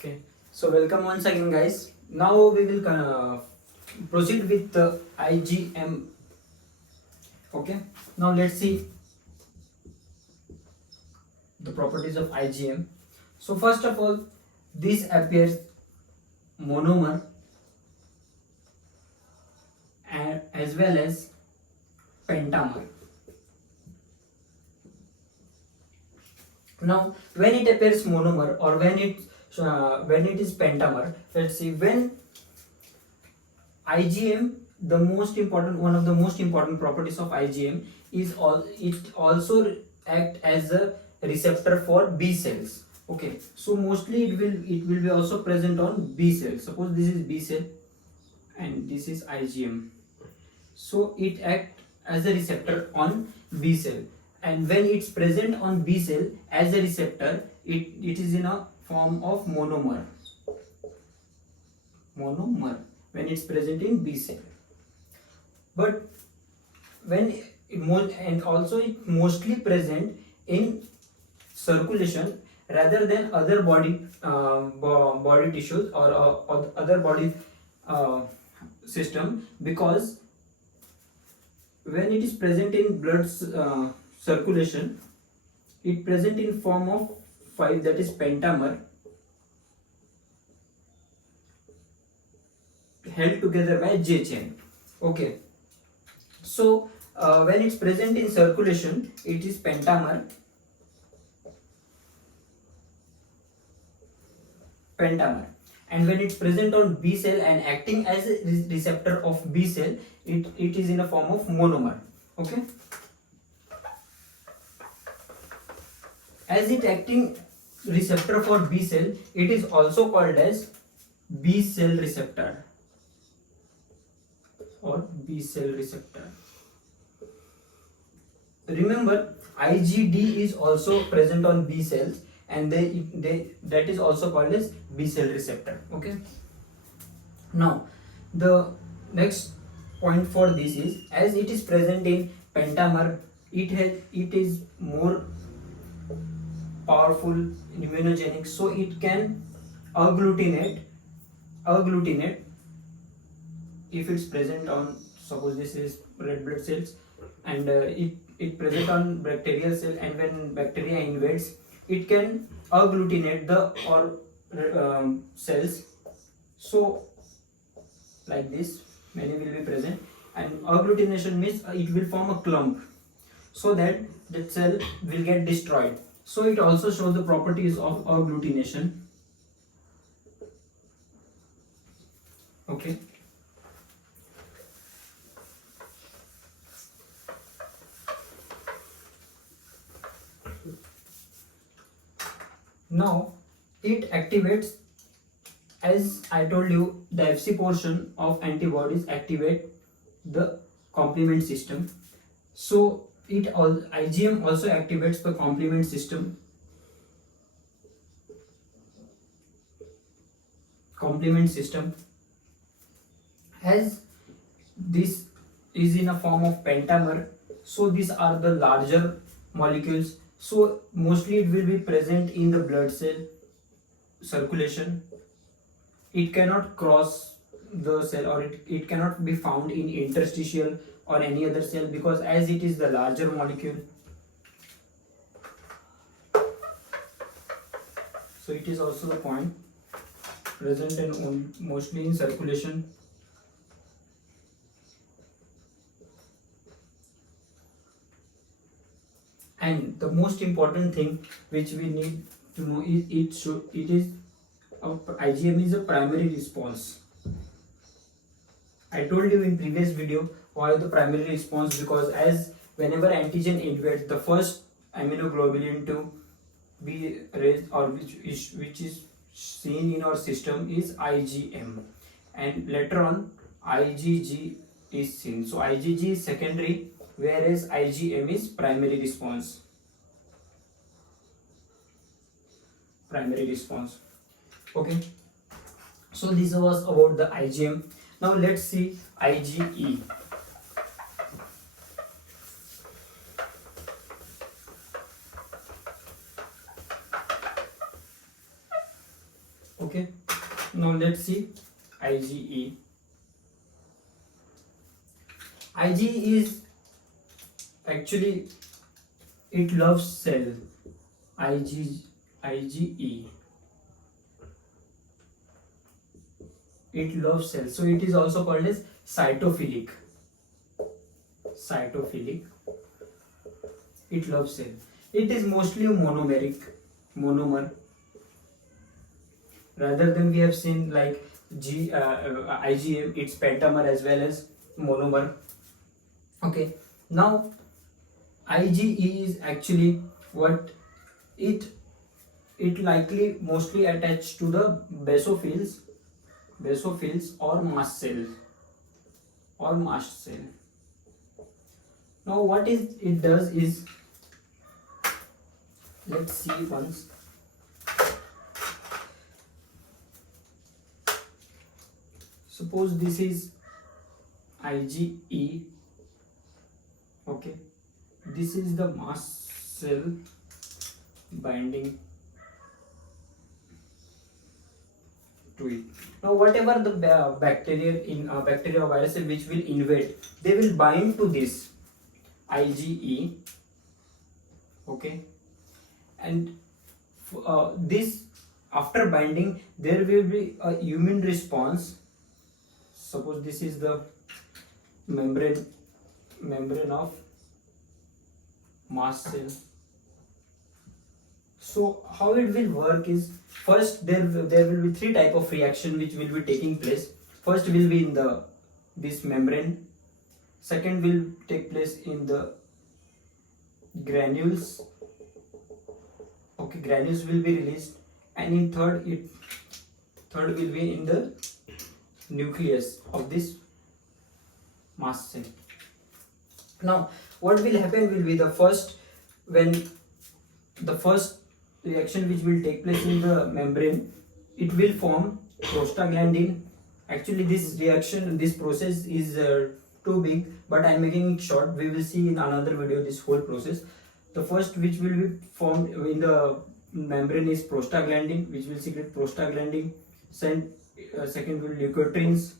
Okay, so welcome once again, guys. Now we will proceed with the IgM. Okay, now let's see the properties of IgM. So first of all, this appears monomer and as well as pentamer. Now, when it appears monomer or when it is pentamer, let's see when IgM, the most important one of the most important properties of IgM is it also act as a receptor for B cells. Okay, so mostly it will be also present on B cells. Suppose this is B cell and this is IgM. So it act as a receptor on B cell, and when it's present on B cell as a receptor, it is in a form of monomer. Monomer when it's present in B cell, but when and also it mostly present in circulation rather than other body tissues or other body uh, system, because when it is present in blood circulation, it present in form of 5, that is pentamer, held together by J chain. Okay, so when it's present in circulation, it is pentamer, and when it's present on B cell and acting as a receptor of B cell, it is in a form of monomer. Okay, as it acting receptor for B cell, it is also called as B cell receptor or B cell receptor. Remember, IgD is also present on B cells, and that is also called as B cell receptor. Okay, now the next point for this is, as it is present in pentamer, it is more powerful immunogenic, so it can agglutinate if it's present on, suppose this is red blood cells, and it present on bacterial cell, and when bacteria invades, it can agglutinate the or cells. So like this, many will be present, and agglutination means it will form a clump, so that the cell will get destroyed. So it also shows the properties of agglutination. Okay, now it activates, as I told you, the Fc portion of antibodies activate the complement system. So IgM also activates the complement system. As this is in a form of pentamer, so these are the larger molecules, so mostly it will be present in the blood cell circulation. It cannot cross the cell, or it cannot be found in interstitial or any other cell, because as it is the larger molecule, so it is also the point present and mostly in circulation. And the most important thing which we need to know is IgM is a primary response. I told you in previous video why the primary response, because as whenever antigen invades, the first immunoglobulin to be raised, or which is seen in our system, is IgM, and later on IgG is seen. So IgG is secondary, whereas IgM is primary response. Okay, so this was about the IgM. Now let's see IgE. Okay, now let's see IgE. IgE is actually, it loves cell. IgE, it loves cells, so it is also called as cytophilic. It loves cell. It is mostly monomer, rather than we have seen like IgM, it's pentamer as well as monomer. Okay, now IgE is actually what it likely mostly attached to the basophils or mast cell. Now what it does is, let's see once. Suppose this is IgE. Okay, this is the mast cell binding to it. Now whatever the bacteria or virus which will invade, they will bind to this IgE. Okay, and this, after binding, there will be a immune response. Suppose this is the membrane of mast cell. So how it will work is, first there will be three type of reaction which will be taking place. First will be in this membrane. Second will take place in the granules. Okay, granules will be released, and in third will be in the nucleus of this mast cell. Now what will happen will be, the first reaction which will take place in the membrane, it will form prostaglandin. Actually this process is too big, but I am making it short. We will see in another video this whole process. The first which will be formed in the membrane is prostaglandin, which will secrete prostaglandin. Second will leukotrienes,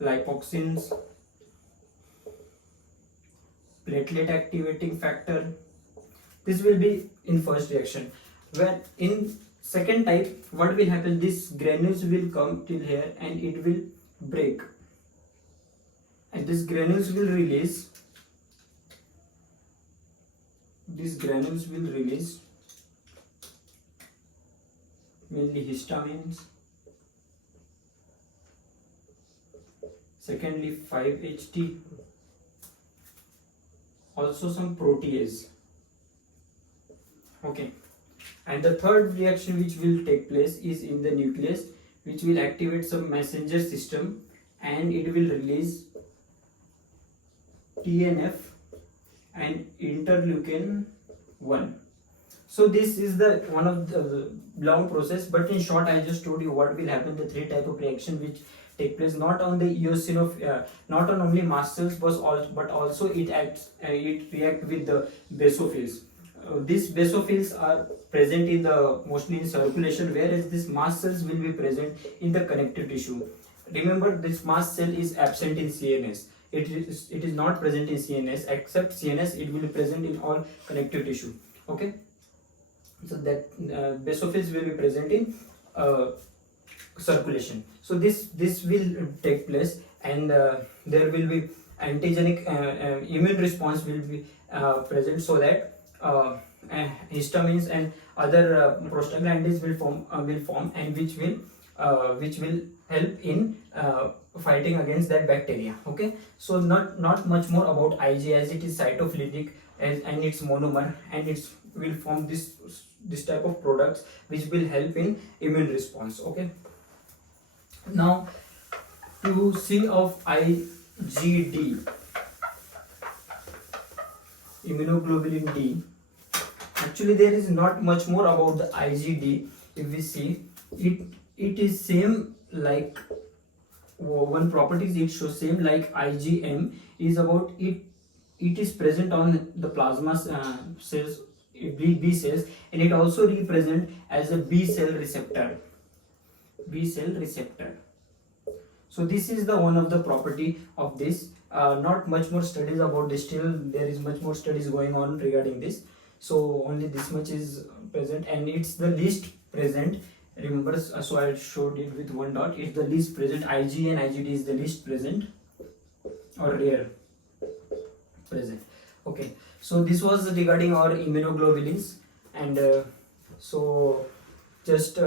lipoxins, platelet activating factor. This will be in first reaction. When in second type, what will happen, this granules will come till here and it will break, and this granules will release mainly histamines, secondly 5-HT, also some protease. Okay, and the third reaction which will take place is in the nucleus, which will activate some messenger system, and it will release TNF and interleukin 1. So this is the one of the long process, but in short I just told you what will happen, the three type of reaction which take place not on the not on only mast cells, but also it react with the basophils. These basophils are present in the mostly in circulation, whereas these mast cells will be present in the connective tissue. Remember, this mast cell is absent in CNS. It is not present in CNS. Except CNS, it will be present in all connective tissue. Okay, so that basophils will be present in circulation. So this will take place, and there will be antigenic immune response will be present, so that histamines and other prostaglandins will form, and which will help in fighting against that bacteria. Okay, so not much more about Ig, as it is cytophilic and it's monomer, and it will form this type of products which will help in immune response. Okay, now to see of IgD, immunoglobulin D. Actually there is not much more about the IgD. If we see it is same like one properties it shows same like IgM, is about it is present on the plasma cells, B cells, and it also represent as a B cell receptor. B cell receptor. So this is the one of the property of this. Not much more studies about this, still there is much more studies going on regarding this. So only this much is present, and it's the least present. Remember, so I showed it with one dot. It's the least present. Ig and IgD is the least present or rare present. Okay, so this was regarding our immunoglobulins, and so just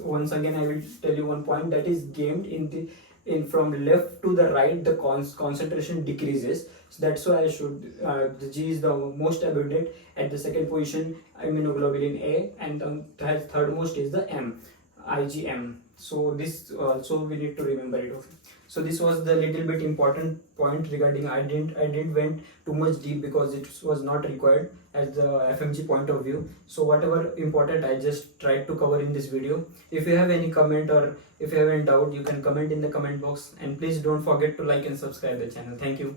once again I will tell you one point that is gained in from left to the right, the concentration decreases. So that's why I should the G is the most abundant. At the second position, immunoglobulin A, and the third most is the M, IgM. So this also we need to remember it. Okay. So this was the little bit important point regarding. I didn't went too much deep because it was not required as the FMG point of view. So whatever important I just tried to cover in this video. If you have any comment or if you have any doubt, you can comment in the comment box, and please don't forget to like and subscribe the channel. Thank you.